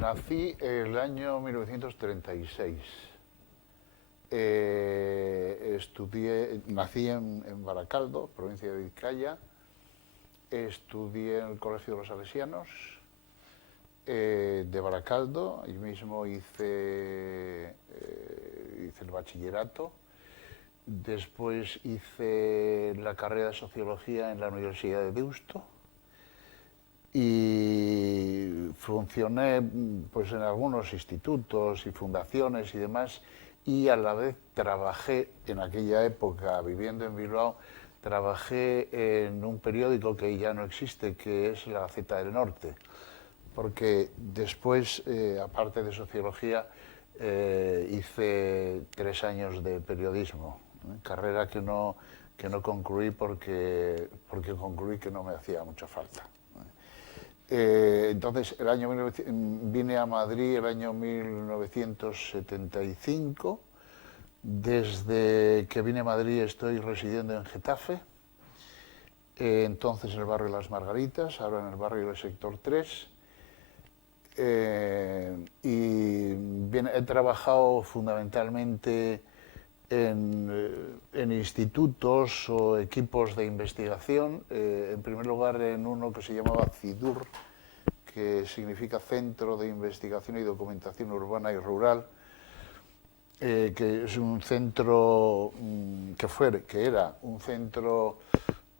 Nací el año 1936. Nací en Baracaldo, provincia de Vizcaya. Estudié en el Colegio de los Salesianos de Baracaldo. Allí mismo hice el bachillerato. Después hice la carrera de Sociología en la Universidad de Deusto y funcioné pues en algunos institutos y fundaciones y demás, y a la vez trabajé en aquella época, viviendo en Bilbao, trabajé en un periódico que ya no existe, que es la Gaceta del Norte, porque después, aparte de Sociología, hice 3 años de periodismo, carrera que no concluí porque concluí que no me hacía mucha falta. Entonces, vine a Madrid el año 1975. Desde que vine a Madrid estoy residiendo en Getafe, entonces en el barrio de Las Margaritas, ahora en el barrio del Sector 3. Y bien, he trabajado fundamentalmente en institutos o equipos de investigación, en primer lugar en uno que se llamaba CIDUR, que significa Centro de Investigación y Documentación Urbana y Rural, que es un centro que era un centro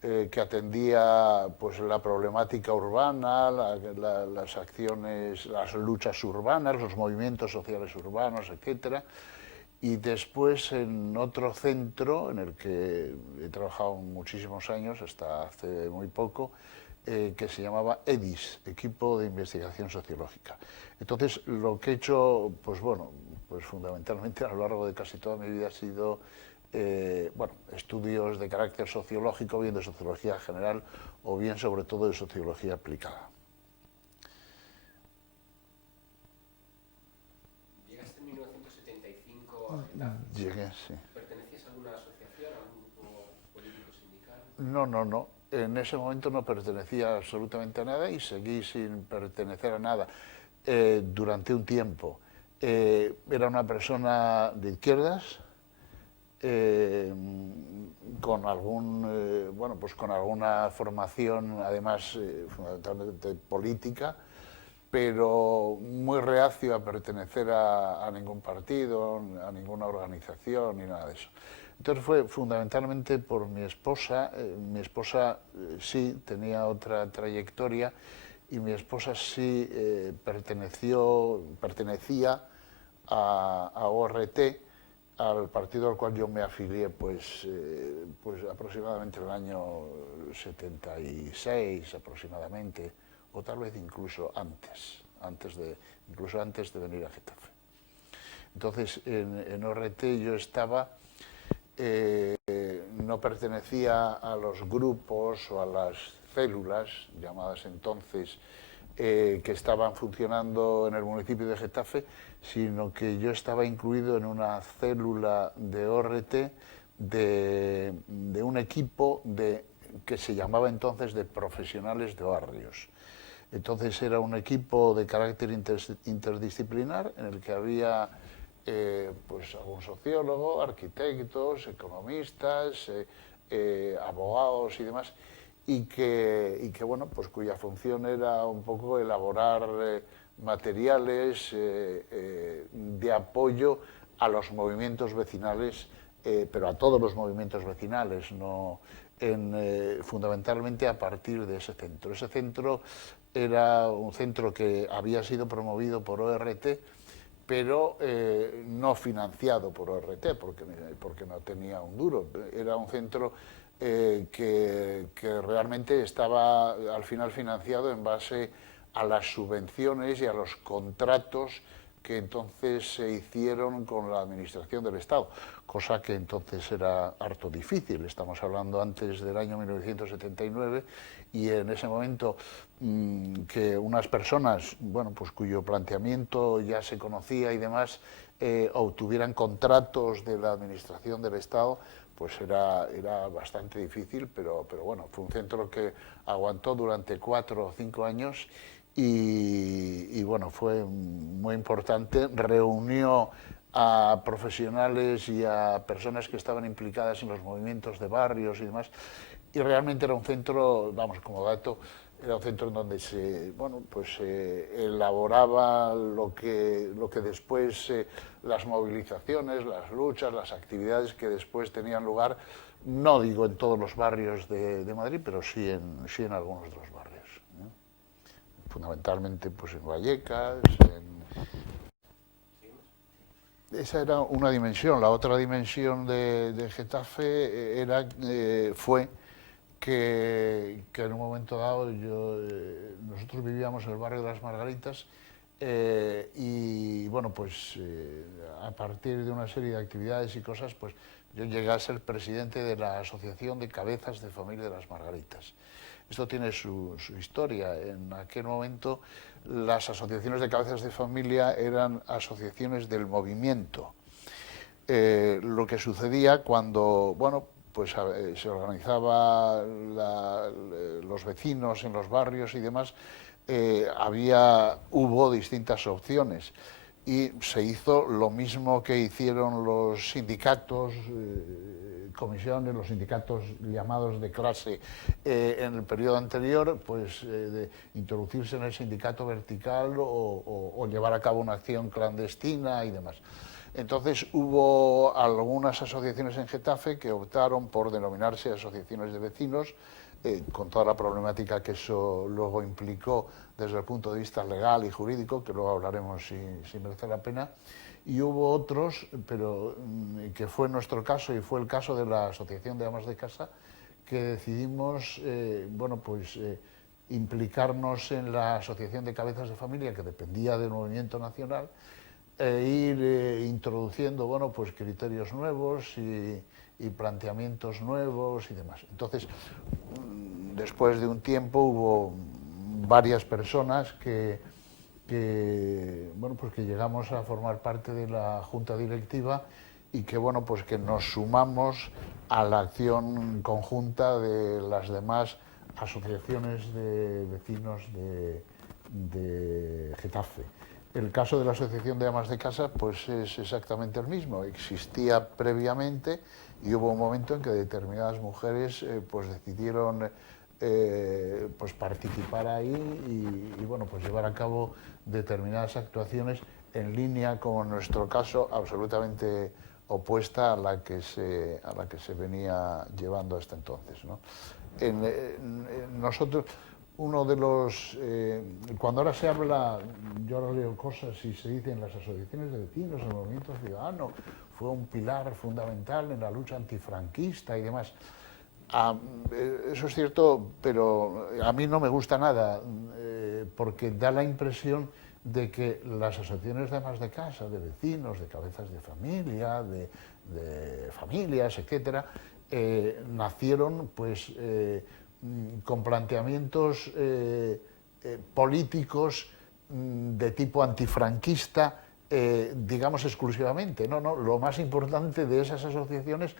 que atendía pues la problemática urbana, las acciones, las luchas urbanas, los movimientos sociales urbanos, etcétera. Y después en otro centro en el que he trabajado muchísimos años, hasta hace muy poco, que se llamaba EDIS, Equipo de Investigación Sociológica. Entonces, lo que he hecho, pues bueno, pues fundamentalmente a lo largo de casi toda mi vida ha sido estudios de carácter sociológico, bien de sociología general o bien sobre todo de sociología aplicada. ¿Llegaste en 1975 a Getafe? Llegué, sí. ¿Pertenecías a alguna asociación, a algún grupo político sindical? No. En ese momento no pertenecía absolutamente a nada y seguí sin pertenecer a nada durante un tiempo. Era una persona de izquierdas, con con alguna formación, además fundamentalmente política, pero muy reacio a pertenecer a ningún partido, a ninguna organización ni nada de eso. Entonces fue fundamentalmente por mi esposa. Mi esposa sí tenía otra trayectoria y mi esposa sí pertenecía a ORT, al partido al cual yo me afilié pues aproximadamente en el año 76 aproximadamente, o tal vez incluso incluso antes de venir a Getafe. Entonces en ORT yo estaba, no pertenecía a los grupos o a las células llamadas entonces que estaban funcionando en el municipio de Getafe, sino que yo estaba incluido en una célula de ORT de un equipo que se llamaba entonces de profesionales de barrios. Entonces era un equipo de carácter interdisciplinar en el que había pues algún sociólogo, arquitectos, economistas, abogados y demás, y que bueno, pues cuya función era un poco elaborar materiales de apoyo a los movimientos vecinales, pero a todos los movimientos vecinales, no fundamentalmente a partir de ese centro. Ese centro era un centro que había sido promovido por ORT, pero no financiado por ORT, porque no tenía un duro. Era un centro que realmente estaba al final financiado en base a las subvenciones y a los contratos que entonces se hicieron con la administración del Estado, cosa que entonces era harto difícil. Estamos hablando antes del año 1979 y en ese momento que unas personas, bueno, pues cuyo planteamiento ya se conocía y demás, obtuvieran contratos de la administración del Estado, pues era bastante difícil, pero bueno, fue un centro que aguantó durante 4 o 5 años y bueno, fue muy importante, reunió a profesionales y a personas que estaban implicadas en los movimientos de barrios y demás, y realmente era un centro, vamos, como dato, era un centro en donde se, bueno, pues elaboraba lo que después, las movilizaciones, las luchas, las actividades que después tenían lugar, no digo en todos los barrios de Madrid, pero sí en algunos de los barrios, ¿eh? Fundamentalmente pues en Vallecas, esa era una dimensión. La otra dimensión de Getafe fue que en un momento dado nosotros vivíamos en el barrio de las Margaritas y bueno, pues a partir de una serie de actividades y cosas, pues yo llegué a ser presidente de la Asociación de Cabezas de Familia de las Margaritas. Esto tiene su historia. En aquel momento las asociaciones de cabezas de familia eran asociaciones del movimiento. Lo que sucedía cuando, bueno, pues se organizaba los vecinos en los barrios y demás, hubo distintas opciones y se hizo lo mismo que hicieron los sindicatos, comisiones, los sindicatos llamados de clase en el periodo anterior, pues de introducirse en el sindicato vertical o llevar a cabo una acción clandestina y demás. Entonces hubo algunas asociaciones en Getafe que optaron por denominarse asociaciones de vecinos, con toda la problemática que eso luego implicó desde el punto de vista legal y jurídico, que luego hablaremos si merece la pena. Y hubo otros, pero que fue nuestro caso y fue el caso de la Asociación de Amas de Casa, que decidimos bueno, pues, implicarnos en la Asociación de Cabezas de Familia, que dependía del Movimiento Nacional, ir introduciendo, bueno, pues criterios nuevos y planteamientos nuevos y demás. Entonces, después de un tiempo hubo varias personas bueno, pues que llegamos a formar parte de la Junta Directiva y que, bueno, pues que nos sumamos a la acción conjunta de las demás asociaciones de vecinos de Getafe. El caso de la Asociación de Amas de Casa pues es exactamente el mismo. Existía previamente y hubo un momento en que determinadas mujeres pues decidieron pues participar ahí y bueno, pues llevar a cabo determinadas actuaciones en línea con nuestro caso, absolutamente opuesta a la que se venía llevando hasta entonces, ¿no? Nosotros, uno de los... cuando ahora se habla, yo ahora leo cosas y se dicen las asociaciones de vecinos, el movimiento ciudadano, fue un pilar fundamental en la lucha antifranquista y demás. Eso es cierto, pero a mí no me gusta nada, porque da la impresión de que las asociaciones de amas de casa, de vecinos, de cabezas de familia, de familias, etcétera, nacieron pues con planteamientos políticos de tipo antifranquista, digamos exclusivamente. No, lo más importante de esas asociaciones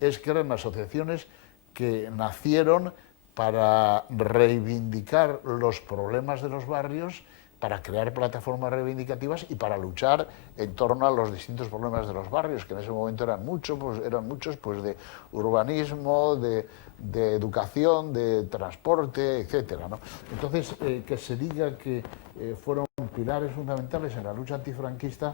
es que eran asociaciones que nacieron para reivindicar los problemas de los barrios, para crear plataformas reivindicativas y para luchar en torno a los distintos problemas de los barrios, que en ese momento eran muchos, pues de urbanismo, de educación, de transporte, etcétera, ¿no? Entonces, que se diga que fueron pilares fundamentales en la lucha antifranquista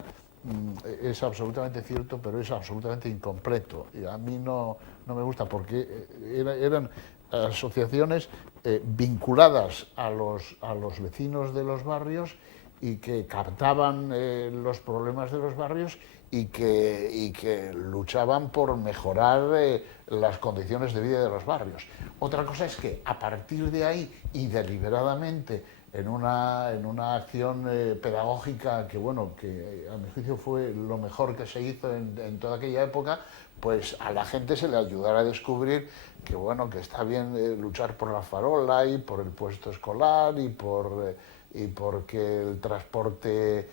es absolutamente cierto, pero es absolutamente incompleto. Y a mí no me gusta, porque eran asociaciones vinculadas a los vecinos de los barrios y que captaban los problemas de los barrios y que luchaban por mejorar las condiciones de vida de los barrios. Otra cosa es que a partir de ahí y deliberadamente en una acción pedagógica que, bueno, que a mi juicio fue lo mejor que se hizo en toda aquella época, pues a la gente se le ayudara a descubrir que, bueno, que está bien luchar por la farola y por el puesto escolar y por que el transporte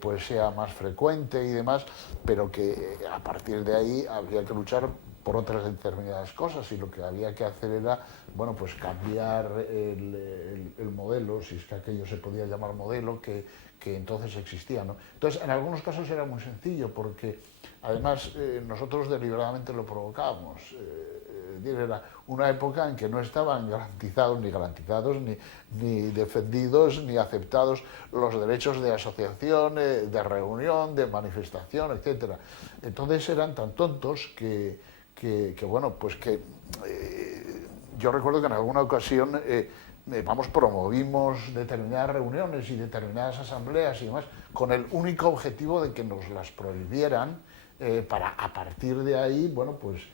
pues sea más frecuente y demás, pero que a partir de ahí habría que luchar por otras determinadas cosas, y lo que había que hacer era, bueno, pues cambiar el modelo, si es que aquello se podía llamar modelo, que entonces existía, ¿no? Entonces, en algunos casos era muy sencillo, porque además nosotros deliberadamente lo provocábamos. Era una época en que no estaban garantizados, ni defendidos, ni aceptados los derechos de asociación, de reunión, de manifestación, etcétera. Entonces eran tan tontos bueno, pues que yo recuerdo que en alguna ocasión promovimos determinadas reuniones y determinadas asambleas y demás con el único objetivo de que nos las prohibieran, para a partir de ahí, bueno, pues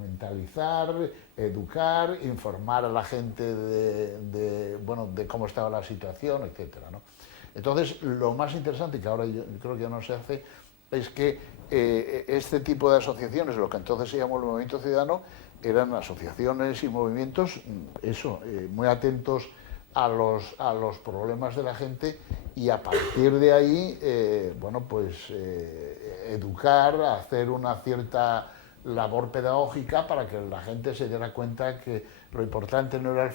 mentalizar, educar, informar a la gente de cómo estaba la situación, etcétera, ¿no? Entonces, lo más interesante, que ahora yo creo que ya no se hace, es que este tipo de asociaciones, lo que entonces se llamó el movimiento ciudadano, eran asociaciones y movimientos, muy atentos a los problemas de la gente, y a partir de ahí, educar, hacer una cierta labor pedagógica para que la gente se diera cuenta que lo importante no era la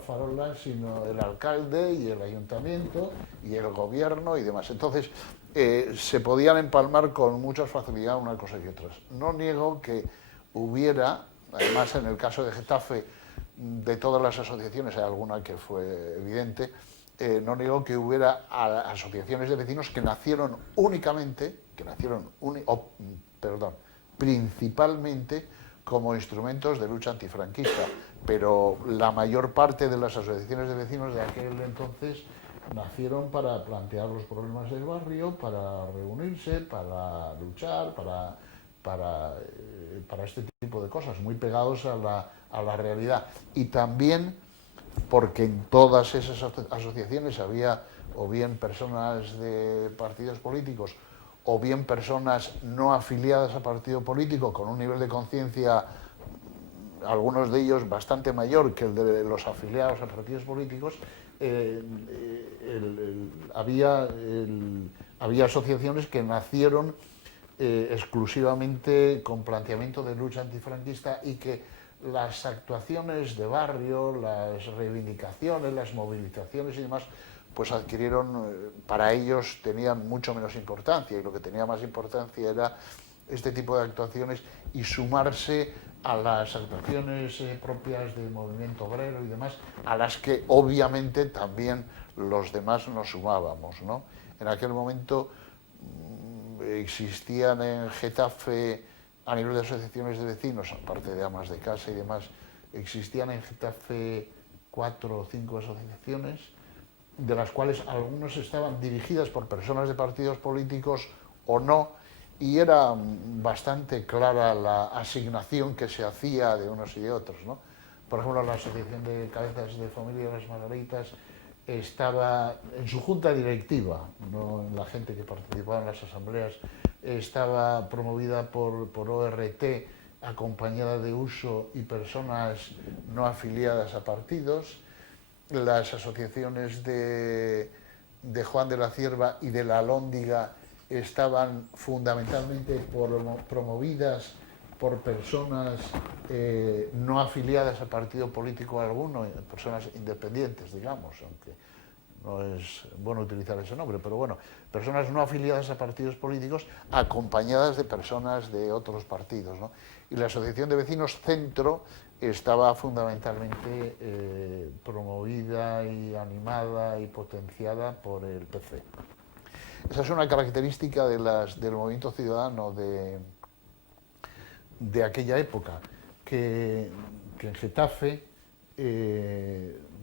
farola, sino el alcalde y el ayuntamiento y el gobierno y demás. Entonces, se podían empalmar con mucha facilidad una cosa y otras. No niego que hubiera, además en el caso de Getafe, de todas las asociaciones, hay alguna que fue evidente, no niego que hubiera asociaciones de vecinos que nacieron principalmente como instrumentos de lucha antifranquista, pero la mayor parte de las asociaciones de vecinos de aquel entonces nacieron para plantear los problemas del barrio, para reunirse, para luchar, para este tipo de cosas, muy pegados a la realidad. Y también porque en todas esas asociaciones había o bien personas de partidos políticos o bien personas no afiliadas a partido político con un nivel de conciencia, algunos de ellos bastante mayor que el de los afiliados a partidos políticos. Había asociaciones que nacieron exclusivamente con planteamiento de lucha antifranquista, y que las actuaciones de barrio, las reivindicaciones, las movilizaciones y demás, pues adquirieron, para ellos tenían mucho menos importancia, y lo que tenía más importancia era este tipo de actuaciones y sumarse a las actuaciones propias del movimiento obrero y demás, a las que obviamente también los demás nos sumábamos, ¿no? En aquel momento existían en Getafe, a nivel de asociaciones de vecinos, aparte de amas de casa y demás, existían en Getafe 4 o 5 asociaciones, de las cuales algunas estaban dirigidas por personas de partidos políticos o no, y era bastante clara la asignación que se hacía de unos y de otros, ¿no? Por ejemplo, la Asociación de Cabezas de Familia de las Margaritas estaba en su junta directiva, no en la gente que participaba en las asambleas, estaba promovida por ORT, acompañada de Uso y personas no afiliadas a partidos. Las asociaciones de Juan de la Cierva y de la Alhóndiga estaban fundamentalmente promovidas por personas no afiliadas a partido político alguno, personas independientes, digamos, aunque no es bueno utilizar ese nombre, pero bueno, personas no afiliadas a partidos políticos acompañadas de personas de otros partidos, ¿no? Y la Asociación de Vecinos Centro estaba fundamentalmente promovida y animada y potenciada por el PC. Esa es una característica del movimiento ciudadano de aquella época, que en Getafe,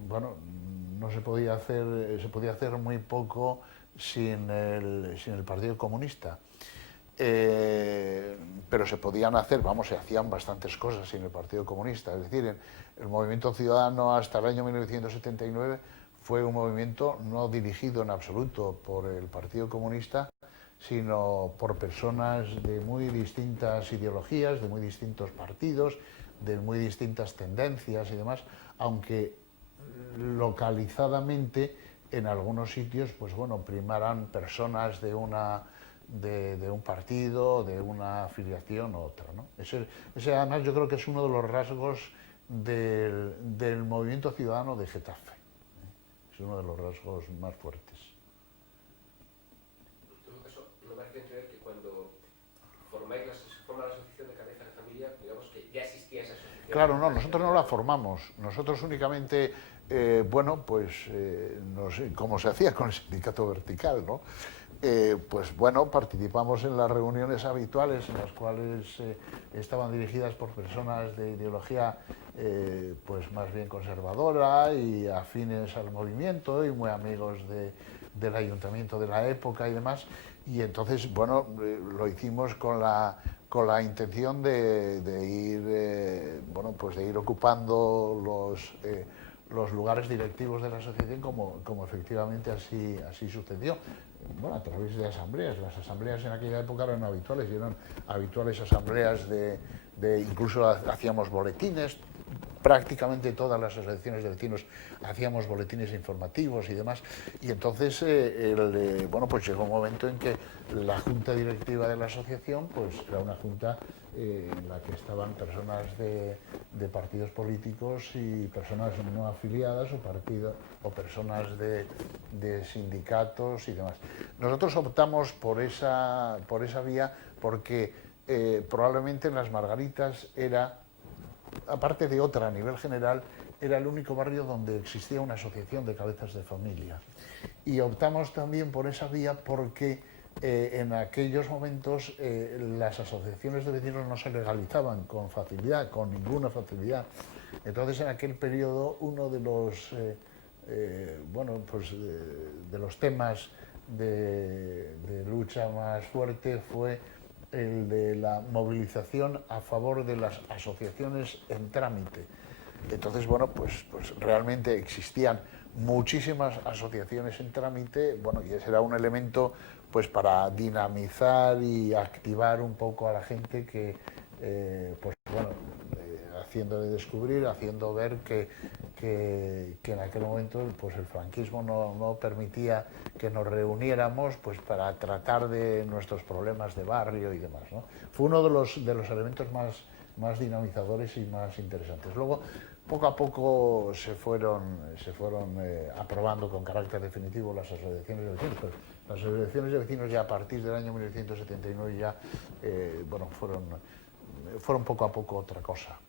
no se podía hacer muy poco sin el Partido Comunista. Pero se podían hacer, se hacían bastantes cosas sin el Partido Comunista. Es decir, el movimiento ciudadano hasta el año 1979 fue un movimiento no dirigido en absoluto por el Partido Comunista, sino por personas de muy distintas ideologías, de muy distintos partidos, de muy distintas tendencias y demás, aunque localizadamente en algunos sitios, primaran personas de una de un partido, de una afiliación u otra, ¿no? Ese además yo creo que es uno de los rasgos del movimiento ciudadano de Getafe. Es uno de los rasgos más fuertes. En todo caso, no me parece entender que cuando se forma la asociación de cabeza de familia, digamos que ya existía esa asociación. Claro, no, nosotros no la formamos. Nosotros únicamente, bueno, pues, no sé cómo se hacía con el sindicato vertical, ¿no? Pues bueno, participamos en las reuniones habituales en las cuales estaban dirigidas por personas de ideología pues más bien conservadora y afines al movimiento y muy amigos del ayuntamiento de la época y demás. Y entonces, bueno, lo hicimos con la intención de ir, bueno, pues de ir ocupando los lugares directivos de la asociación como efectivamente así sucedió. Bueno, a través de asambleas. Las asambleas en aquella época eran habituales, y eran habituales asambleas incluso hacíamos boletines. Prácticamente todas las asociaciones de vecinos hacíamos boletines informativos y demás, y entonces bueno, pues llegó un momento en que la junta directiva de la asociación pues era una junta en la que estaban personas de partidos políticos y personas no afiliadas o personas de sindicatos y demás. Nosotros optamos por esa vía porque probablemente en Las Margaritas era, aparte de otra a nivel general, era el único barrio donde existía una asociación de cabezas de familia. Y optamos también por esa vía porque en aquellos momentos las asociaciones de vecinos no se legalizaban con facilidad, con ninguna facilidad. Entonces en aquel periodo uno de los, bueno, pues, de los temas de lucha más fuerte fue el de la movilización a favor de las asociaciones en trámite. Entonces, bueno, pues realmente existían muchísimas asociaciones en trámite, bueno, y ese era un elemento pues para dinamizar y activar un poco a la gente que, pues bueno, haciendo descubrir, haciendo ver que en aquel momento pues el franquismo no permitía que nos reuniéramos pues para tratar de nuestros problemas de barrio y demás, ¿no? Fue uno de los elementos más dinamizadores y más interesantes. Luego, poco a poco se fueron aprobando con carácter definitivo las asociaciones de vecinos, pero las asociaciones de vecinos ya a partir del año 1979 ya bueno, fueron poco a poco otra cosa.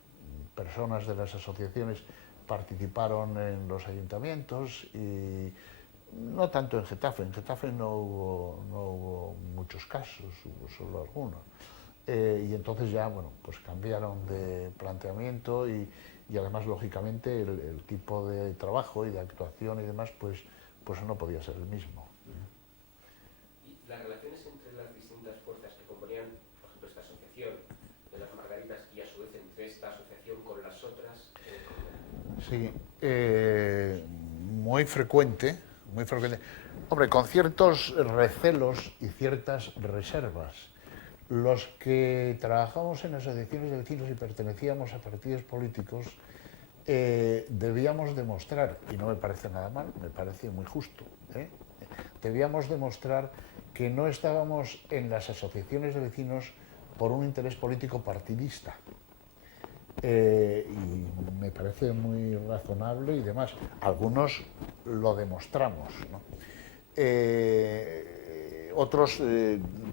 Personas de las asociaciones participaron en los ayuntamientos y no tanto en Getafe no hubo muchos casos, hubo solo algunos. Y entonces ya, bueno, pues cambiaron de planteamiento y además, lógicamente, el tipo de trabajo y de actuación y demás, pues no podía ser el mismo. ¿Y las relaciones entre las distintas fuerzas que componían, por ejemplo, esta asociación de Las Margaritas y a su vez entre esta asociación con las otras? Sí, muy frecuente, muy frecuente. Hombre, con ciertos recelos y ciertas reservas. Los que trabajamos en asociaciones de vecinos y pertenecíamos a partidos políticos debíamos demostrar, y no me parece nada mal, me parece muy justo, debíamos demostrar que no estábamos en las asociaciones de vecinos por un interés político partidista. Y me parece muy razonable y demás. Algunos lo demostramos, ¿no? Otros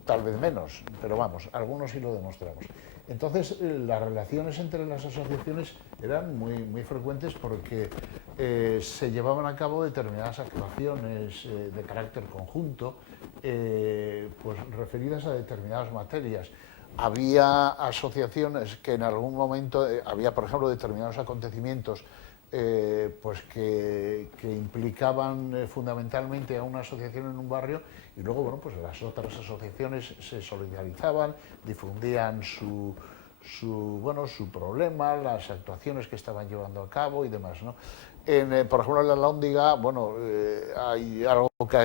tal vez menos, pero vamos, algunos sí lo demostramos. Entonces las relaciones entre las asociaciones eran muy frecuentes porque se llevaban a cabo determinadas actuaciones de carácter conjunto, pues referidas a determinadas materias. Había asociaciones que en algún momento, había por ejemplo determinados acontecimientos pues que implicaban fundamentalmente a una asociación en un barrio y luego, bueno, pues las otras asociaciones se solidarizaban, difundían su problema, las actuaciones que estaban llevando a cabo y demás, ¿no? Por ejemplo, en la Alhóndiga, bueno, hay algo que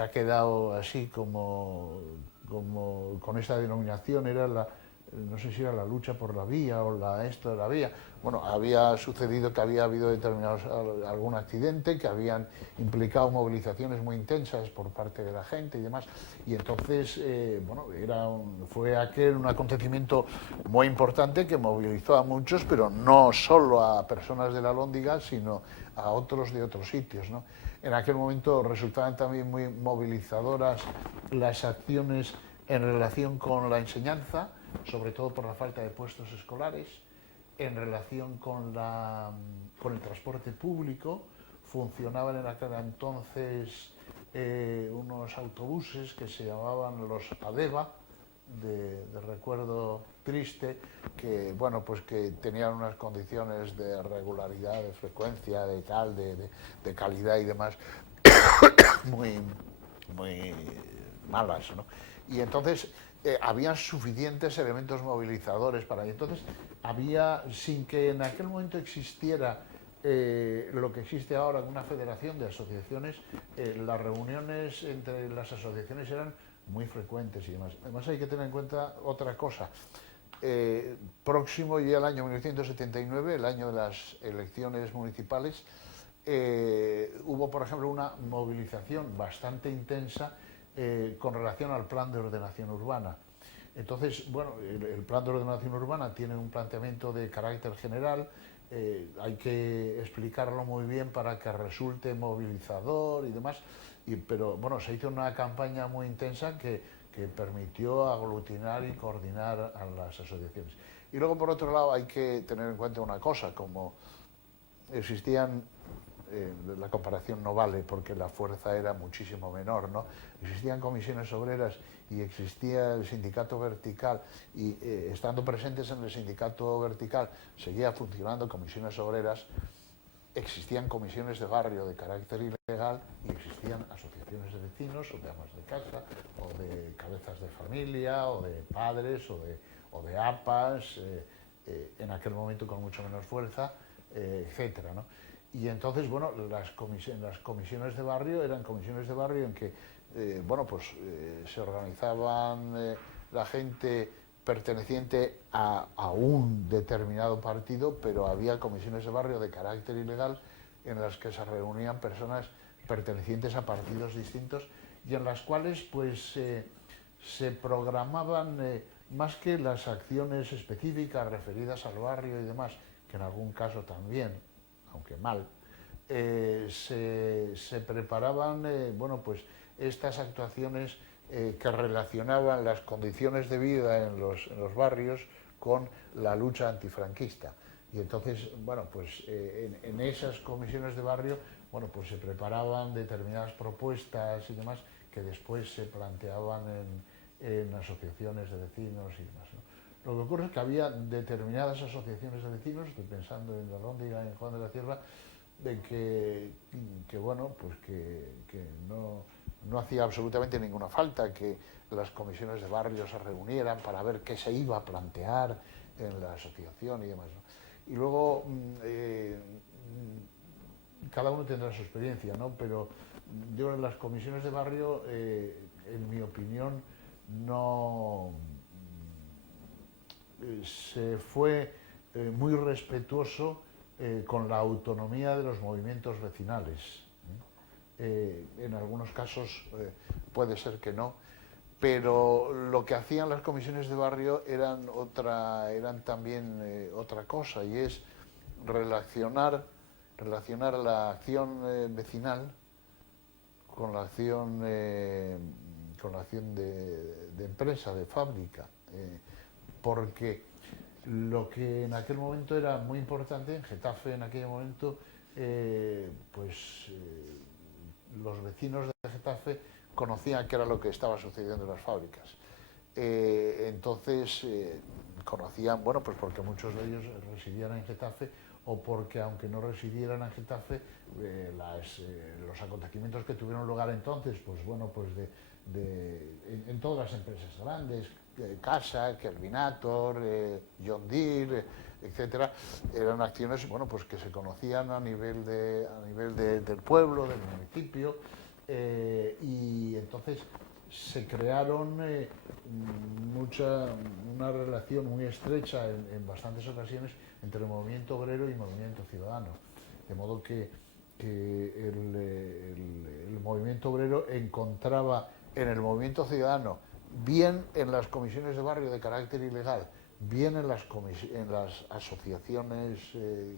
ha quedado así como con esta denominación, era no sé si era la lucha por la vía o esto de la vía. Bueno, había sucedido que había habido algún accidente, que habían implicado movilizaciones muy intensas por parte de la gente y demás. Y entonces, bueno, fue aquel un acontecimiento muy importante que movilizó a muchos, pero no solo a personas de la Alhóndiga, sino a otros de otros sitios, ¿no? En aquel momento resultaban también muy movilizadoras las acciones en relación con la enseñanza, sobre todo por la falta de puestos escolares, en relación con el transporte público. Funcionaban en aquel entonces unos autobuses que se llamaban los Adeva, de recuerdo triste, que bueno, pues que tenían unas condiciones de regularidad, de frecuencia, de tal, de calidad y demás muy, muy malas, ¿no? Y entonces había suficientes elementos movilizadores para ello. Entonces había, sin que en aquel momento existiera lo que existe ahora, una federación de asociaciones, las reuniones entre las asociaciones eran muy frecuentes y demás. Además hay que tener en cuenta otra cosa. Próximo ya el año 1979, el año de las elecciones municipales, hubo, por ejemplo, una movilización bastante intensa con relación al plan de ordenación urbana. Entonces, bueno, el plan de ordenación urbana tiene un planteamiento de carácter general, hay que explicarlo muy bien para que resulte movilizador y demás, pero bueno, se hizo una campaña muy intensa que permitió aglutinar y coordinar a las asociaciones. Y luego, por otro lado, hay que tener en cuenta una cosa, como existían, la comparación no vale porque la fuerza era muchísimo menor, ¿no? Existían comisiones obreras y existía el sindicato vertical y estando presentes en el sindicato vertical seguía funcionando comisiones obreras, existían comisiones de barrio de carácter ilegal y existían asociaciones de vecinos o de amas de casa o de cabezas de familia o de padres o de APAs, en aquel momento con mucho menos fuerza, etcétera, ¿no? Y entonces, bueno, las comisiones de barrio eran comisiones de barrio en que, bueno, pues se organizaban la gente perteneciente a un determinado partido, pero había comisiones de barrio de carácter ilegal en las que se reunían personas pertenecientes a partidos distintos y en las cuales pues se programaban más que las acciones específicas referidas al barrio y demás, que en algún caso también, aunque mal, se preparaban bueno, pues estas actuaciones que relacionaban las condiciones de vida en los barrios con la lucha antifranquista. Y entonces, bueno, pues en esas comisiones de barrio, bueno, pues se preparaban determinadas propuestas y demás que después se planteaban en asociaciones de vecinos y demás, ¿no? Lo que ocurre es que había determinadas asociaciones de vecinos, estoy pensando en la Alhóndiga y en Juan de la Cierva, de que bueno, pues que no hacía absolutamente ninguna falta que las comisiones de barrio se reunieran para ver qué se iba a plantear en la asociación y demás, ¿no? Y luego cada uno tendrá su experiencia, ¿no? Pero yo en las comisiones de barrio, en mi opinión, no se fue muy respetuoso con la autonomía de los movimientos vecinales. En algunos casos puede ser que no, pero lo que hacían las comisiones de barrio eran también otra cosa, y es relacionar la acción vecinal con la acción de empresa, de fábrica, porque lo que en aquel momento era muy importante, en Getafe en aquel momento, los vecinos de Getafe conocían qué era lo que estaba sucediendo en las fábricas. Entonces conocían, bueno, pues porque muchos de ellos residían en Getafe o porque aunque no residieran en Getafe, los acontecimientos que tuvieron lugar entonces, pues bueno, pues en todas las empresas grandes, Casa, Kelvinator, John Deere, etcétera, eran acciones, bueno, pues que se conocían a nivel del pueblo, del municipio, y entonces se crearon una relación muy estrecha en bastantes ocasiones entre el movimiento obrero y el movimiento ciudadano. De modo que el movimiento obrero encontraba en el movimiento ciudadano, bien en las comisiones de barrio de carácter ilegal, bien en las asociaciones de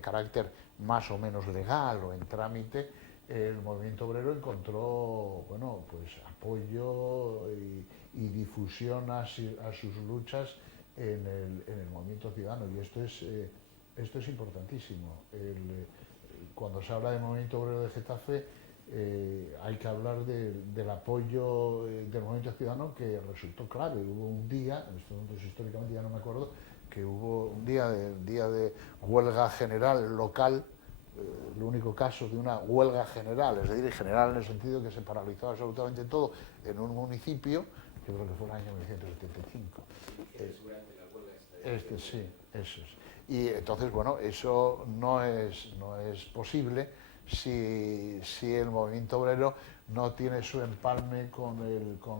carácter más o menos legal o en trámite, el movimiento obrero encontró pues apoyo y difusión a sus luchas en el movimiento ciudadano, y esto es importantísimo. Cuando se habla del movimiento obrero de Getafe, hay que hablar del apoyo del movimiento ciudadano, que resultó clave. Hubo un día, en estos momentos históricamente ya no me acuerdo, que hubo un día de huelga general local, el único caso de una huelga general, es decir, general en el sentido que se paralizó absolutamente todo en un municipio. Yo creo que fue el año 1975. Sí, eso es. Y entonces, bueno, eso no es posible si el movimiento obrero no tiene su empalme con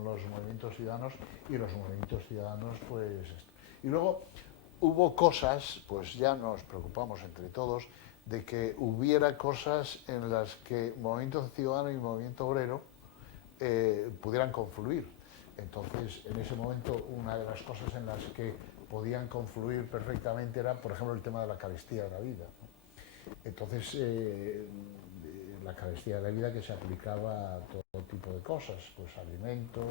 los movimientos ciudadanos, y los movimientos ciudadanos, pues esto. Y luego hubo cosas, pues ya nos preocupamos entre todos, de que hubiera cosas en las que movimiento ciudadano y movimiento obrero pudieran confluir. Entonces, en ese momento, una de las cosas en las que podían confluir perfectamente era, por ejemplo, el tema de la carestía de la vida, ¿no? Entonces, la carestía de la vida, que se aplicaba a todo tipo de cosas, pues alimentos,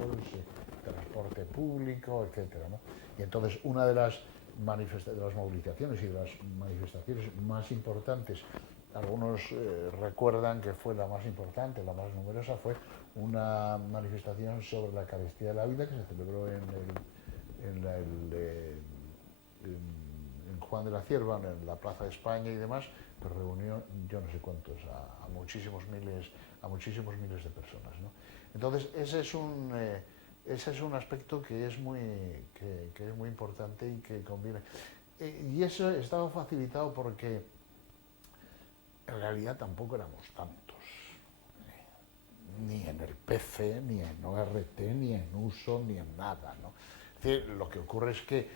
transporte público, etcétera, ¿no? Y entonces, una de las movilizaciones y de las manifestaciones más importantes, algunos recuerdan que fue la más importante, la más numerosa, fue una manifestación sobre la carestía de la vida, que se celebró en Juan de la Cierva, en la Plaza de España y demás, pero reunió, yo no sé cuántos, a muchísimos miles de personas, ¿no? Entonces, ese es un aspecto que es muy importante y que conviene. Y eso estaba facilitado porque en realidad tampoco éramos tantos, ni en el PC, ni en ORT, ni en uso, ni en nada, ¿no? Es decir, lo que ocurre es que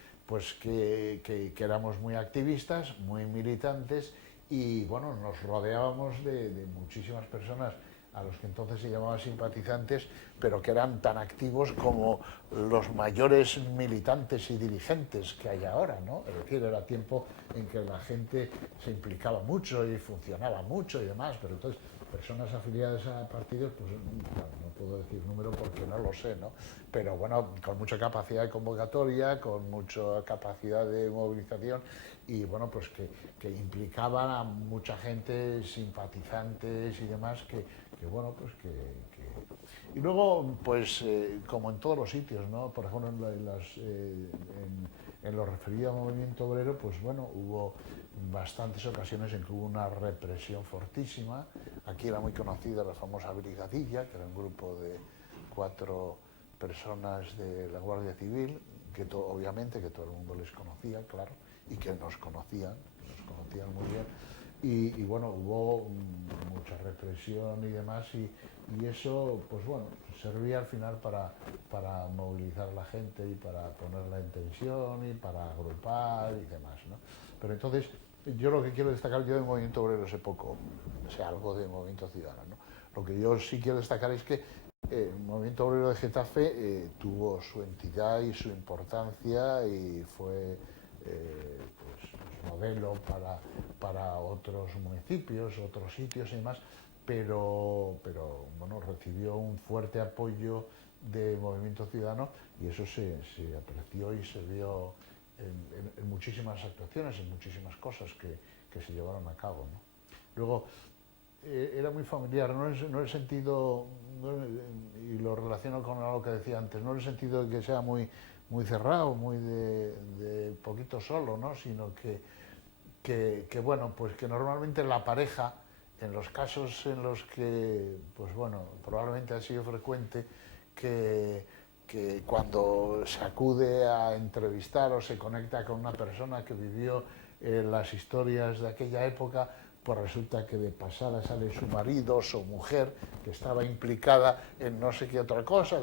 éramos muy activistas, muy militantes, y bueno, nos rodeábamos de muchísimas personas a los que entonces se llamaban simpatizantes, pero que eran tan activos como los mayores militantes y dirigentes que hay ahora, ¿no? Es decir, era tiempo en que la gente se implicaba mucho y funcionaba mucho y demás, pero entonces personas afiliadas a partidos, pues claro, no puedo decir número porque no lo sé, ¿no? Pero bueno, con mucha capacidad de convocatoria, con mucha capacidad de movilización, y bueno, pues que implicaban a mucha gente, simpatizantes y demás, bueno, pues Y luego, pues como en todos los sitios, ¿no? Por ejemplo, en lo referido al movimiento obrero, pues bueno, hubo bastantes ocasiones en que hubo una represión fortísima. Aquí era muy conocida la famosa Brigadilla, que era un grupo de 4 personas de la Guardia Civil, que obviamente que todo el mundo les conocía, claro, y que nos conocían muy bien. Y bueno, hubo mucha represión y demás, y eso, pues bueno, servía al final para movilizar a la gente y para ponerla en tensión y para agrupar y demás, ¿no? Pero entonces, yo lo que quiero destacar, yo del movimiento obrero sé poco, sé algo de movimiento ciudadano, ¿no? Lo que yo sí quiero destacar es que el movimiento obrero de Getafe tuvo su entidad y su importancia, y fue pues modelo para otros municipios, otros sitios y demás, pero bueno, recibió un fuerte apoyo del movimiento ciudadano, y eso se apreció y se vio en muchísimas actuaciones, en muchísimas cosas que se llevaron a cabo, ¿no? Luego, era muy familiar, no en el sentido, y lo relaciono con algo que decía antes, no en el sentido de que sea muy cerrado, muy de poquito solo, ¿no? Sino que bueno, pues que normalmente la pareja, en los casos en los que, pues bueno, probablemente ha sido frecuente que cuando se acude a entrevistar o se conecta con una persona que vivió las historias de aquella época, pues resulta que de pasada sale su marido, su mujer, que estaba implicada en no sé qué otra cosa,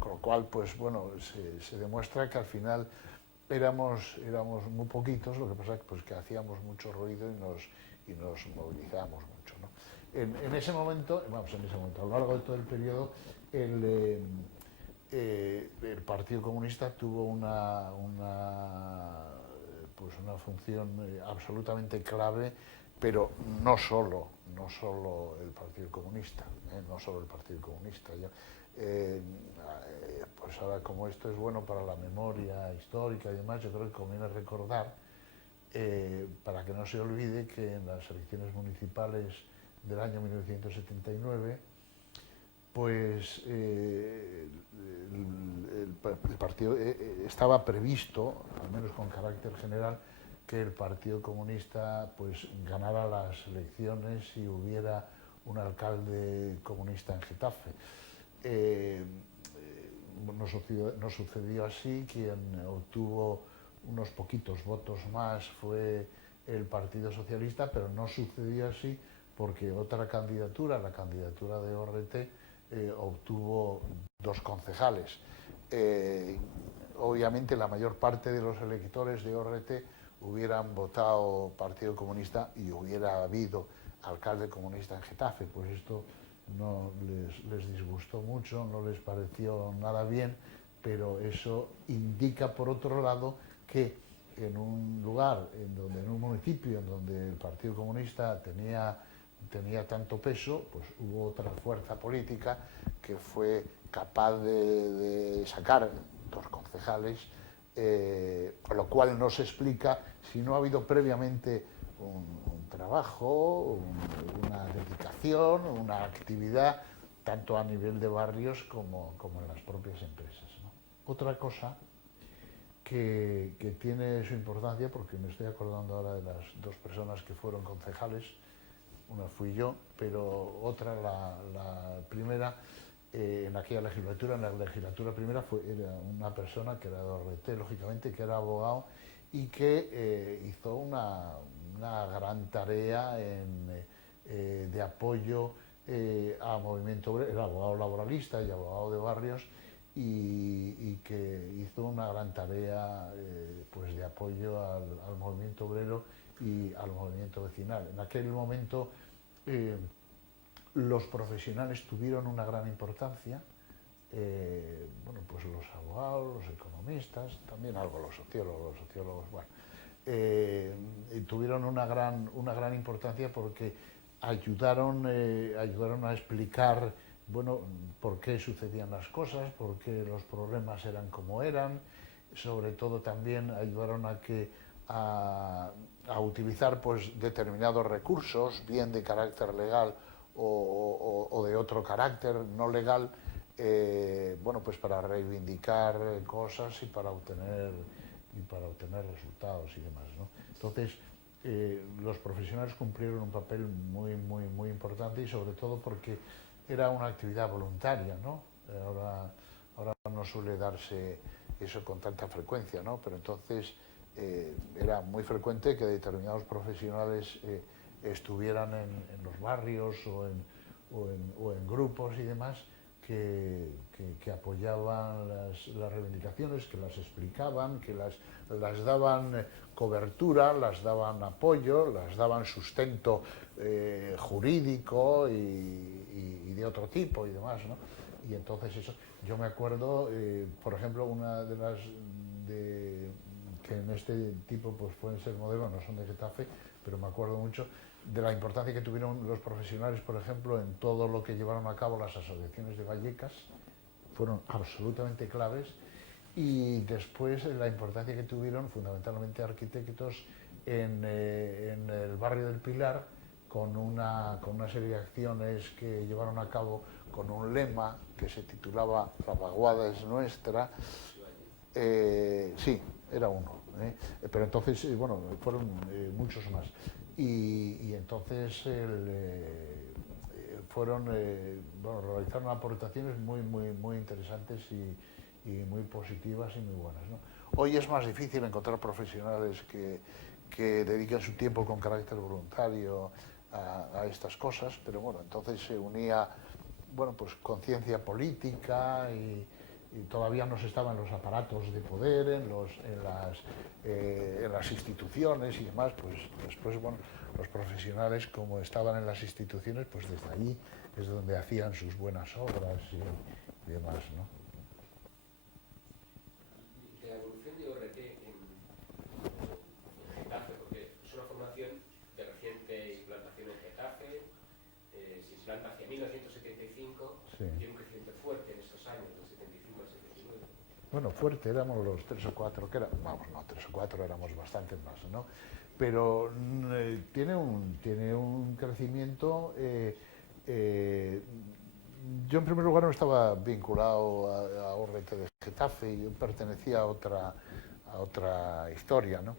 con lo cual, pues bueno, se demuestra que al final éramos muy poquitos, lo que pasa es pues, que hacíamos mucho ruido y nos movilizábamos mucho, ¿no? En ese momento, vamos, a lo largo de todo el periodo, el Partido Comunista tuvo pues una función absolutamente clave, pero no solo el Partido Comunista, no solo el Partido Comunista. Pues ahora, como esto es bueno para la memoria histórica y demás, yo creo que conviene recordar, para que no se olvide, que en las elecciones municipales del año 1979, pues el partido estaba previsto, al menos con carácter general, que el Partido Comunista pues ganara las elecciones y hubiera un alcalde comunista en Getafe. No sucedió así. Quien obtuvo unos poquitos votos más fue el Partido Socialista, pero no sucedió así porque otra candidatura, la candidatura de Orrete, obtuvo 2 concejales. Obviamente la mayor parte de los electores de Orrete hubieran votado Partido Comunista y hubiera habido alcalde comunista en Getafe, pues esto no les disgustó mucho, no les pareció nada bien, pero eso indica, por otro lado, que en un lugar, en un municipio en donde el Partido Comunista tenía tanto peso, pues hubo otra fuerza política que fue capaz de sacar 2 concejales, lo cual no se explica si no ha habido previamente un trabajo, una dedicación, una actividad, tanto a nivel de barrios como en las propias empresas, ¿no? Otra cosa que tiene su importancia, porque me estoy acordando ahora de las 2 personas que fueron concejales, una fui yo, pero otra, la primera, en aquella legislatura, en la legislatura primera, era una persona que era de Orrete, lógicamente, que era abogado y que hizo una gran tarea de apoyo a movimiento obrero. Era abogado laboralista y abogado de barrios, y que hizo una gran tarea pues de apoyo al movimiento obrero y al movimiento vecinal. En aquel momento los profesionales tuvieron una gran importancia, bueno, pues los abogados, los economistas, también algo los sociólogos, bueno, tuvieron una gran importancia porque ayudaron a explicar, bueno, por qué sucedían las cosas, por qué los problemas eran como eran. Sobre todo también ayudaron a utilizar pues determinados recursos, bien de carácter legal o de otro carácter no legal, bueno, pues para reivindicar cosas y para obtener resultados y demás, ¿no? Entonces, los profesionales cumplieron un papel muy importante, y sobre todo porque era una actividad voluntaria, ¿no? Ahora no suele darse eso con tanta frecuencia, ¿no? Pero entonces era muy frecuente que determinados profesionales estuvieran en los barrios o en grupos y demás que apoyaban las reivindicaciones, que las explicaban, que las daban cobertura, las daban apoyo, las daban sustento jurídico y de otro tipo y demás, ¿no? Y entonces eso, yo me acuerdo, por ejemplo, una de las que en este tipo pues pueden ser modelos, no son de Getafe, pero me acuerdo mucho de la importancia que tuvieron los profesionales, por ejemplo, en todo lo que llevaron a cabo las asociaciones de Vallecas. Fueron absolutamente claves. Y después la importancia que tuvieron fundamentalmente arquitectos en el barrio del Pilar, con una serie de acciones que llevaron a cabo con un lema que se titulaba "La vaguada es nuestra". Sí, era uno, pero entonces, bueno, fueron muchos más. Y entonces bueno, realizaron aportaciones muy interesantes y muy positivas y muy buenas, ¿no? Hoy es más difícil encontrar profesionales que dediquen su tiempo con carácter voluntario a estas cosas, pero bueno, entonces se unía, bueno, pues conciencia política y todavía no se estaban los aparatos de poder en las instituciones y demás, pues después, bueno, los profesionales, como estaban en las instituciones, pues desde allí es donde hacían sus buenas obras y demás, ¿no? De la evolución de ORT en Getafe, porque es una formación de reciente implantación en Getafe, se implanta hacia 1975, Sí. tiene un crecimiento fuerte en estos años, del 75 al 79. Bueno, fuerte, éramos los 3 o 4, que era, vamos, no, 3 o 4, éramos bastante más, ¿no? Pero tiene un crecimiento. Yo en primer lugar no estaba vinculado a ORT de Getafe, yo pertenecía a otra historia, ¿no?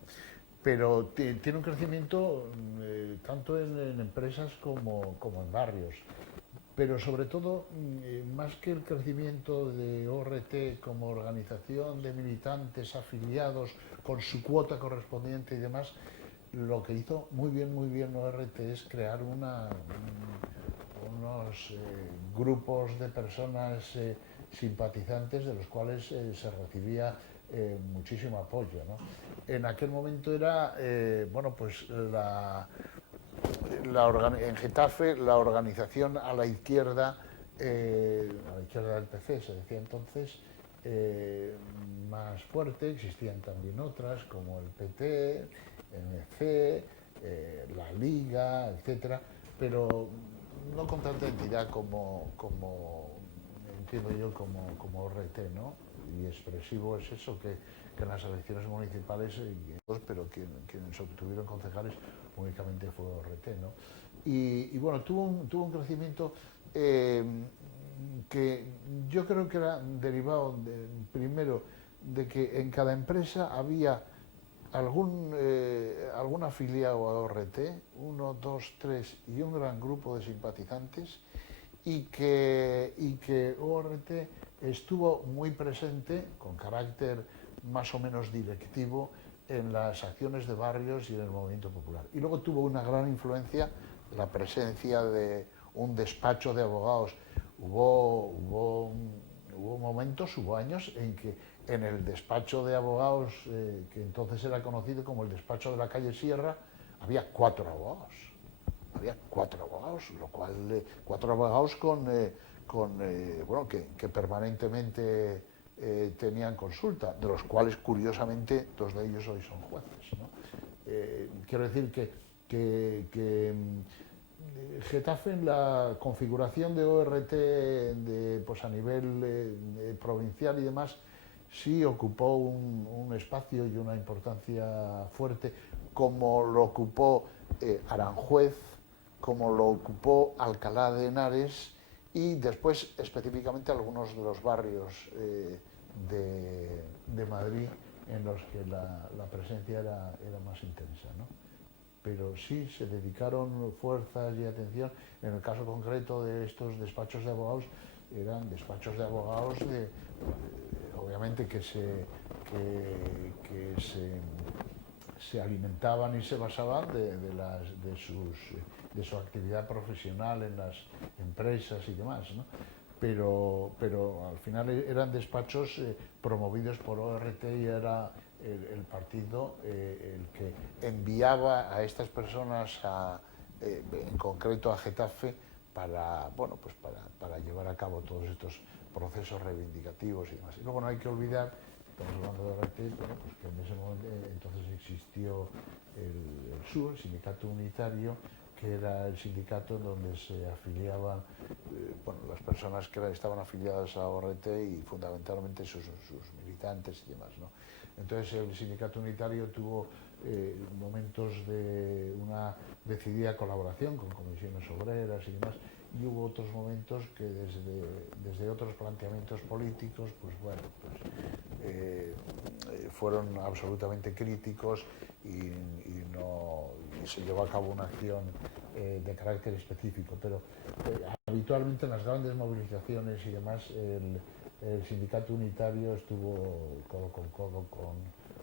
Pero tiene un crecimiento tanto en empresas como en barrios. Pero sobre todo, más que el crecimiento de ORT como organización de militantes afiliados con su cuota correspondiente y demás, lo que hizo muy bien ORT es crear unos grupos de personas simpatizantes de los cuales se recibía muchísimo apoyo, ¿no? En aquel momento era, bueno, pues en Getafe la organización a la izquierda del PC, se decía entonces, más fuerte. Existían también otras como el PT, MC, la Liga, etcétera, pero no con tanta entidad como entiendo yo como ORT, ¿no? Y expresivo es eso, que en las elecciones municipales, pero quienes obtuvieron concejales únicamente fue ORT, ¿no? Y bueno, tuvo un crecimiento que yo creo que era derivado, primero, de que en cada empresa había algún afiliado a ORT, 1, 2, 3 y un gran grupo de simpatizantes, y que ORT estuvo muy presente, con carácter más o menos directivo, en las acciones de barrios y en el movimiento popular. Y luego tuvo una gran influencia la presencia de un despacho de abogados. Hubo momentos, hubo años en que en el despacho de abogados, que entonces era conocido como el despacho de la calle Sierra, había 4 abogados. Había 4 abogados, lo cual 4 abogados bueno, que permanentemente tenían consulta, de los cuales curiosamente 2 de ellos hoy son jueces, ¿no? Quiero decir que Getafe, en la configuración de ORT pues a nivel provincial y demás, sí ocupó un espacio y una importancia fuerte, como lo ocupó Aranjuez, como lo ocupó Alcalá de Henares y después específicamente algunos de los barrios de Madrid en los que la presencia era más intensa, ¿no? Pero sí se dedicaron fuerzas y atención. En el caso concreto de estos despachos de abogados, eran despachos de abogados obviamente que se alimentaban y se basaban de su actividad profesional en las empresas y demás, ¿no? Pero al final eran despachos promovidos por ORT y era el partido el que enviaba a estas personas, en concreto a Getafe, bueno, pues para llevar a cabo todos estos procesos reivindicativos y demás. Y luego no hay que olvidar, estamos hablando de ORT, bueno, pues que en ese momento entonces existió el SUR, el Sindicato Unitario, que era el sindicato donde se afiliaban bueno, las personas que estaban afiliadas a ORT y fundamentalmente sus militantes y demás, ¿no? Entonces el Sindicato Unitario tuvo momentos de una decidida colaboración con comisiones obreras y demás, y hubo otros momentos que desde otros planteamientos políticos, pues bueno, fueron absolutamente críticos y se llevó a cabo una acción de carácter específico, pero habitualmente en las grandes movilizaciones y demás el sindicato unitario estuvo codo con codo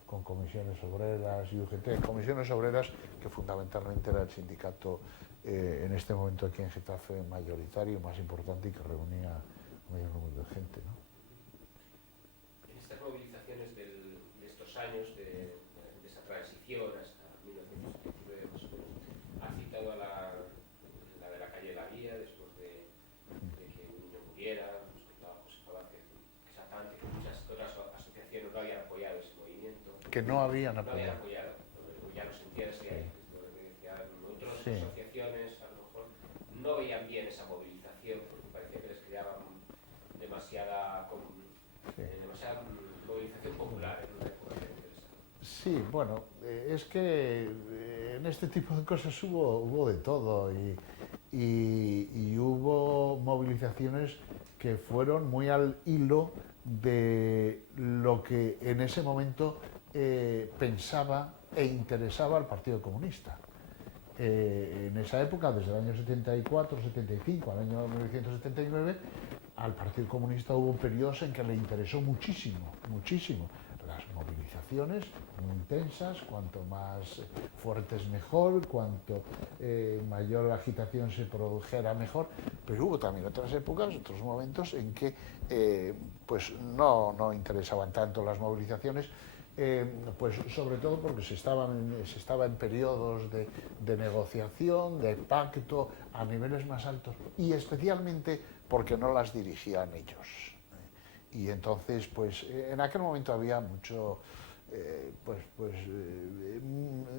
con comisiones obreras y UGT, comisiones obreras que fundamentalmente era el sindicato en este momento aquí en Getafe mayoritario, más importante y que reunía mayor número de gente, ¿no? En estas movilizaciones de estos años, de esa transición hasta 1919 más o menos, ha citado a la de la calle La Guía, después de que un niño muriera, nos contaba José Fabá que exactamente que muchas otras asociaciones no habían apoyado ese movimiento. Que no habían No habían apoyado. apoyado, ya lo sentía desde ahí. Otras Sí. asociaciones a lo mejor no veían bien esa movilización porque parecía que les creaba demasiada movilización popular en una época tan interesante. Sí, bueno, es que en este tipo de cosas hubo de todo y hubo movilizaciones que fueron muy al hilo de lo que en ese momento pensaba e interesaba al Partido Comunista. En esa época, desde el año 74, 75 al año 1979, al Partido Comunista hubo periodos en que le interesó muchísimo, muchísimo. Las movilizaciones muy intensas, cuanto más fuertes mejor, cuanto mayor agitación se produjera mejor, pero hubo también otras épocas, otros momentos en que pues no interesaban tanto las movilizaciones, pues sobre todo porque se estaba en periodos de negociación, de pacto a niveles más altos y especialmente porque no las dirigían ellos. Y entonces, pues en aquel momento había mucho,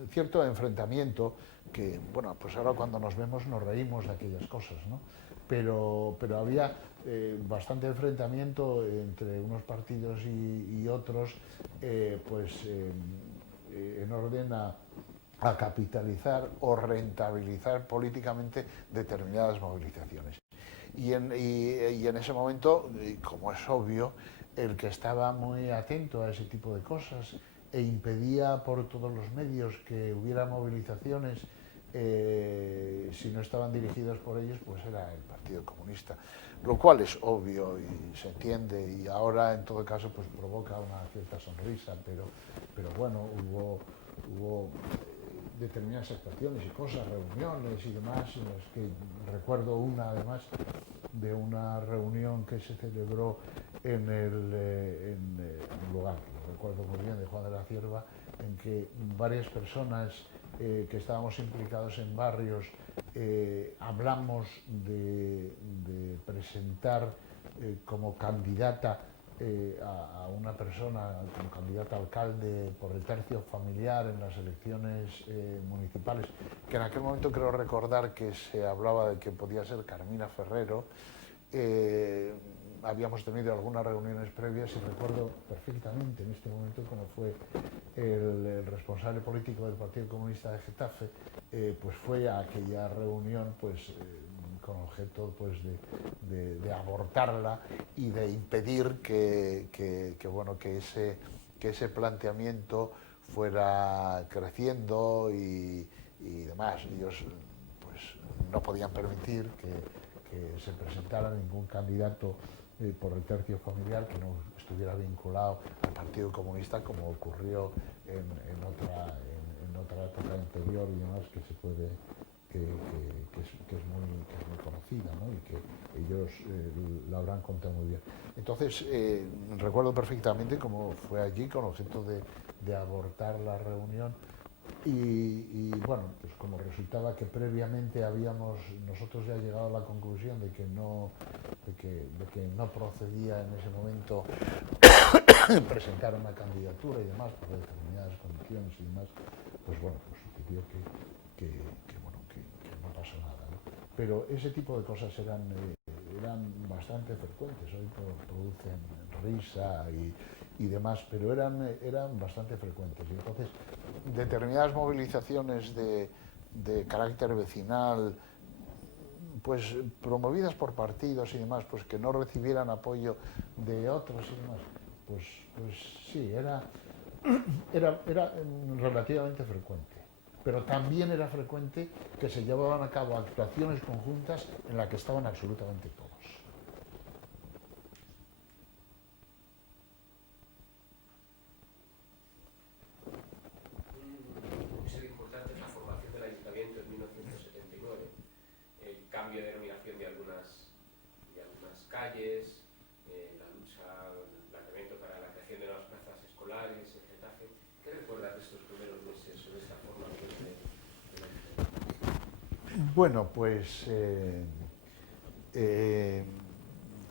cierto enfrentamiento que, bueno, pues ahora cuando nos vemos nos reímos de aquellas cosas, ¿no? Pero había bastante enfrentamiento entre unos partidos y otros, en orden a capitalizar o rentabilizar políticamente determinadas movilizaciones. Y en ese momento, como es obvio, el que estaba muy atento a ese tipo de cosas e impedía por todos los medios que hubiera movilizaciones, si no estaban dirigidos por ellos, pues era el Partido Comunista, lo cual es obvio y se entiende y ahora en todo caso pues provoca una cierta sonrisa, pero bueno, hubo determinadas actuaciones y cosas, reuniones y demás, en las que recuerdo una además de una reunión que se celebró en un lugar, lo recuerdo muy bien, de Juan de la Cierva, en que varias personas que estábamos implicados en barrios hablamos de presentar como candidata a una persona como candidata a alcalde por el tercio familiar en las elecciones municipales, que en aquel momento creo recordar que se hablaba de que podía ser Carmina Ferrero. Habíamos tenido algunas reuniones previas y recuerdo perfectamente en este momento cómo fue el responsable político del Partido Comunista de Getafe, pues fue a aquella reunión con objeto pues de abortarla y de impedir que ese planteamiento fuera creciendo y demás. Ellos pues no podían permitir que se presentara ningún candidato por el tercio familiar que no estuviera vinculado al Partido Comunista, como ocurrió en otra época anterior y demás que es muy conocida, ¿no? Y que ellos la habrán contado muy bien. Entonces, recuerdo perfectamente cómo fue allí con objeto de abortar la reunión y bueno, pues como resultaba que previamente habíamos nosotros ya llegado a la conclusión de que no procedía en ese momento presentar una candidatura y demás por determinadas condiciones y demás, pues bueno, pues sucedió que no pasó nada, ¿no? Pero ese tipo de cosas eran bastante frecuentes, hoy producen risa y demás, pero eran bastante frecuentes. Y entonces, determinadas movilizaciones de carácter vecinal, pues promovidas por partidos y demás, pues que no recibieran apoyo de otros y demás, pues sí, era relativamente frecuente. Pero también era frecuente que se llevaban a cabo actuaciones conjuntas en las que estaban absolutamente todos. cambio de denominación de algunas calles, la lucha, el planteamiento para la creación de nuevas plazas escolares en Getafe. ¿Qué recuerdas de estos primeros meses sobre esta forma de la Bueno, pues,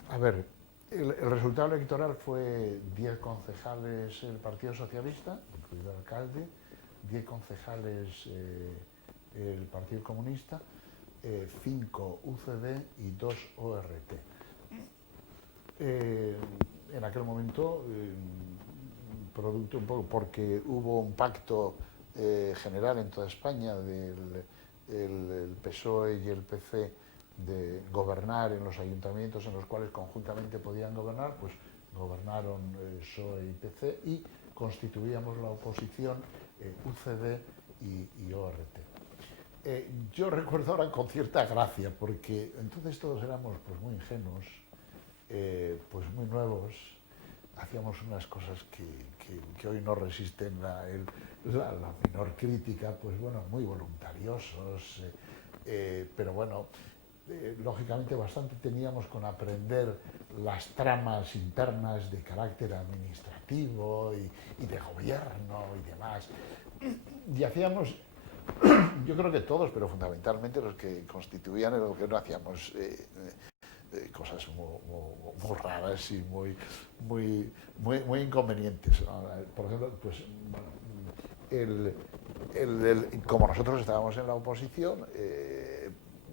a ver, el resultado electoral fue 10 concejales el Partido Socialista, incluido el alcalde, 10 concejales el Partido Comunista, 5 UCD y 2 ORT. En aquel momento, producto un poco porque hubo un pacto general en toda España del el PSOE y el PC de gobernar en los ayuntamientos en los cuales conjuntamente podían gobernar, pues gobernaron PSOE y PC y constituíamos la oposición UCD y ORT. Yo recuerdo ahora con cierta gracia, porque entonces todos éramos pues muy ingenuos, pues muy nuevos, hacíamos unas cosas que hoy no resisten la menor crítica, pues bueno, muy voluntariosos, pero bueno, lógicamente bastante teníamos con aprender las tramas internas de carácter administrativo y de gobierno y demás. Y hacíamos, yo creo que todos, pero fundamentalmente los que constituían el gobierno, hacíamos cosas muy raras y muy inconvenientes. Por ejemplo, pues, bueno, como nosotros estábamos en la oposición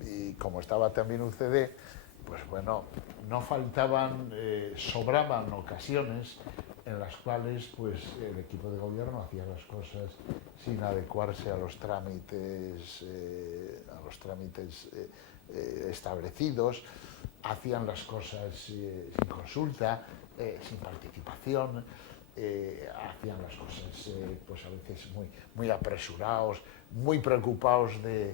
y como estaba también UCD, pues bueno, no faltaban, sobraban ocasiones en las cuales pues, el equipo de gobierno hacía las cosas sin adecuarse a los trámites, establecidos, hacían las cosas sin consulta, sin participación, hacían las cosas pues a veces muy apresurados, muy preocupados de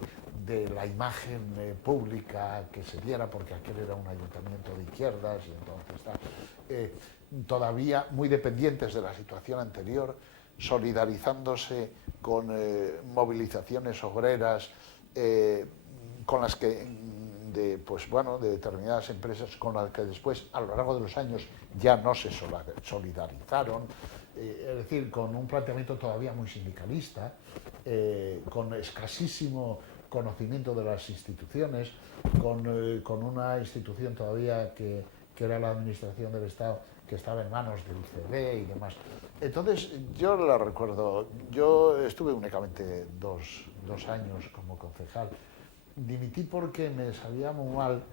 la imagen pública que se diera, porque aquel era un ayuntamiento de izquierdas y entonces todavía muy dependientes de la situación anterior, solidarizándose con movilizaciones obreras con las que pues bueno, de determinadas empresas con las que después a lo largo de los años ya no se solidarizaron, es decir, con un planteamiento todavía muy sindicalista, con escasísimo conocimiento de las instituciones, con una institución todavía que era la administración del Estado, que estaba en manos del UCD y demás. Entonces, yo la recuerdo, yo estuve únicamente dos años como concejal. Dimití porque me sabía muy mal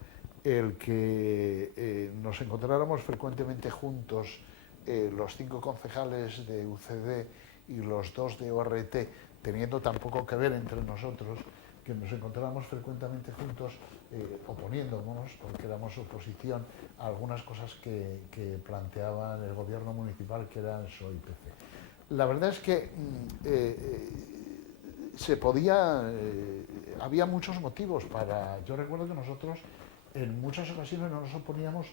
el que nos encontráramos frecuentemente juntos, los 5 concejales de UCD y los 2 de ORT, teniendo tan poco que ver entre nosotros, que nos encontráramos frecuentemente juntos oponiéndonos, porque éramos oposición a algunas cosas que planteaban el gobierno municipal, que eran PSOE y PC. La verdad es que se podía, había muchos motivos para... Yo recuerdo que nosotros en muchas ocasiones no nos oponíamos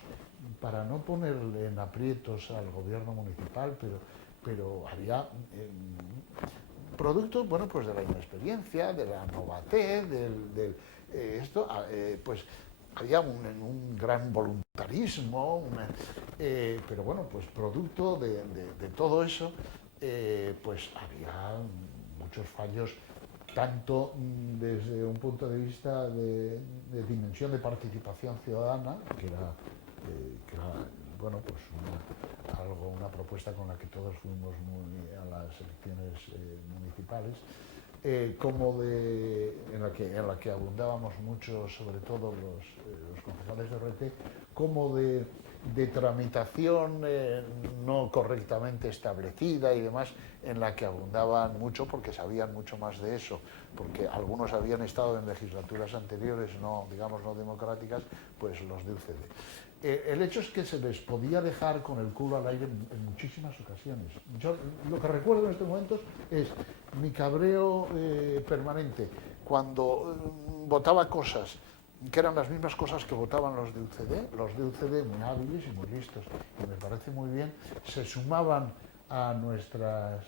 para no poner en aprietos al gobierno municipal, pero había producto, bueno, pues de la inexperiencia, de la novatez, pues había un gran voluntarismo, pero bueno, pues producto de todo eso, pues había muchos fallos, tanto desde un punto de vista de dimensión de participación ciudadana, que era bueno, pues una propuesta con la que todos fuimos a las elecciones municipales, como en la que abundábamos mucho, sobre todo los concejales de RT, como de tramitación no correctamente establecida y demás, en la que abundaban mucho porque sabían mucho más de eso, porque algunos habían estado en legislaturas anteriores, no, digamos, no democráticas, pues los de UCD. El hecho es que se les podía dejar con el culo al aire en muchísimas ocasiones. Yo lo que recuerdo en estos momentos es mi cabreo permanente cuando votaba cosas que eran las mismas cosas que votaban los de UCD muy hábiles y muy listos, y me parece muy bien, se sumaban a nuestras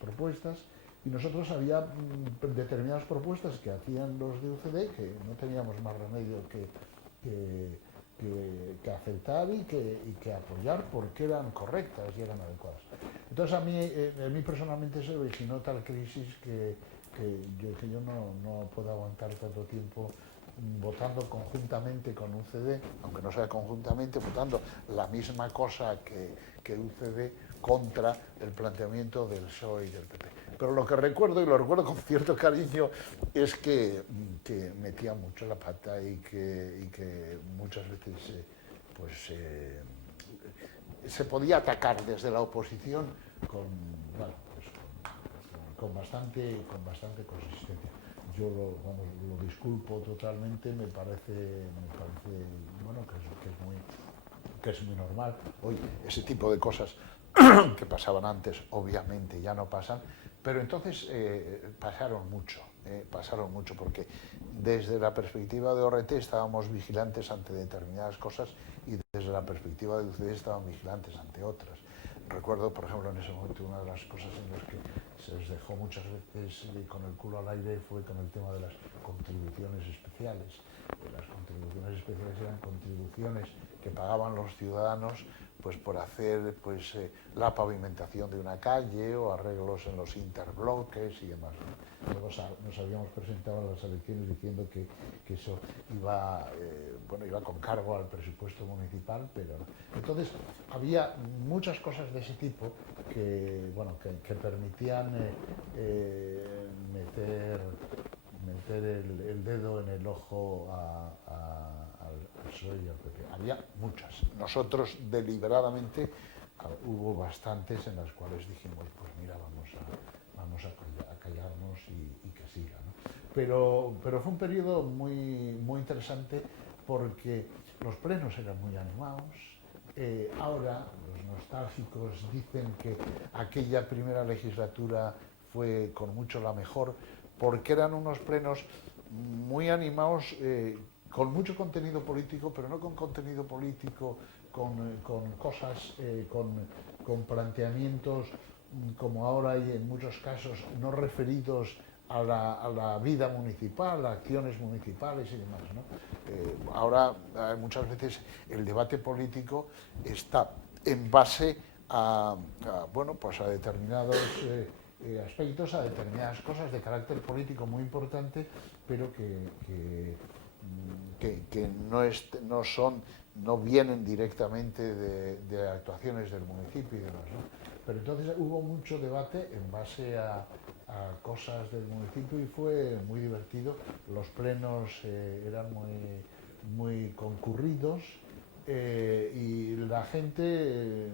propuestas, Y nosotros había determinadas propuestas que hacían los de UCD que no teníamos más remedio que aceptar y que apoyar porque eran correctas y eran adecuadas. Entonces a mí personalmente se originó tal crisis que yo no puedo aguantar tanto tiempo votando conjuntamente con UCD, aunque no sea conjuntamente, votando la misma cosa que UCD contra el planteamiento del PSOE y del PP. Pero lo que recuerdo, y lo recuerdo con cierto cariño, es que metía mucho la pata y que muchas veces se podía atacar desde la oposición con bastante consistencia. Yo lo disculpo totalmente, me parece bueno, que es muy normal. Hoy ese tipo de cosas que pasaban antes obviamente ya no pasan, pero entonces pasaron mucho porque desde la perspectiva de ORT estábamos vigilantes ante determinadas cosas y desde la perspectiva de UCD estaban vigilantes ante otras. Recuerdo, por ejemplo, en ese momento una de las cosas en las que se les dejó muchas veces con el culo al aire fue con el tema de las contribuciones especiales. Las contribuciones especiales eran contribuciones que pagaban los ciudadanos pues por hacer la pavimentación de una calle o arreglos en los interbloques y demás, ¿no? Luego nos habíamos presentado a las elecciones diciendo que eso iba con cargo al presupuesto municipal, pero entonces había muchas cosas de ese tipo que permitían meter el dedo en el ojo al PSOE y al PP. Había muchas. Nosotros deliberadamente hubo bastantes en las cuales dijimos, pues mira, vamos a callarnos y que siga, ¿no? Pero fue un periodo muy interesante porque los plenos eran muy animados. Ahora los nostálgicos dicen que aquella primera legislatura fue con mucho la mejor porque eran unos plenos muy animados, con mucho contenido político, pero no con contenido político, con cosas, con planteamientos como ahora hay en muchos casos, no referidos a la vida municipal, a acciones municipales y demás, ¿no? Ahora muchas veces el debate político está en base a determinados aspectos, a determinadas cosas de carácter político muy importante, pero que no vienen directamente de actuaciones del municipio y demás, ¿no? Pero entonces hubo mucho debate en base a cosas del municipio y fue muy divertido. Los plenos eran muy concurridos y la gente,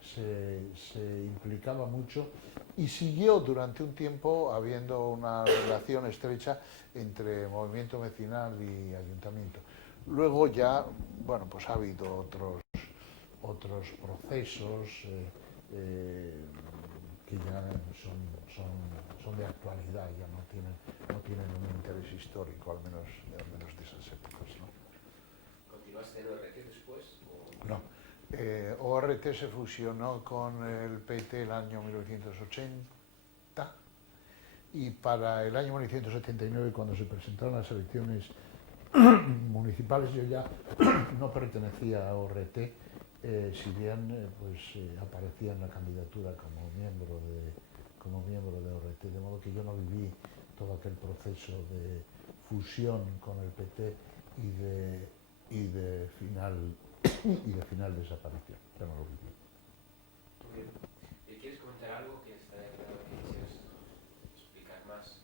se implicaba mucho y siguió durante un tiempo habiendo una relación estrecha entre movimiento vecinal y ayuntamiento. Luego ya, ha habido otros procesos que ya son de actualidad, ya no tienen un interés histórico, al menos de esas épocas, ¿no? ¿Continuaste en ORT después? ¿O? No. ORT se fusionó con el PT el año 1980 y para el año 1979, cuando se presentaron las elecciones municipales, yo ya no pertenecía a ORT, si bien aparecía en la candidatura como miembro de ORT, de modo que yo no viví todo aquel proceso de fusión con el PT y de final desaparición. Yo no lo viví. Muy bien. ¿Quieres comentar algo que está claro que quisieras explicar más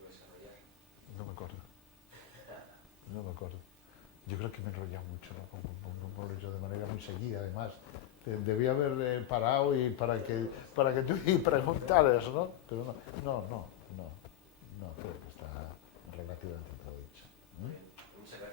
o desarrollar? No me acuerdo. Yo creo que me he enrollado mucho, ¿no? Por hecho de manera muy seguida, además. Debía haber parado y para que tú preguntaras, ¿no? Pero no, creo que está relativamente todo dicho. Muchas gracias.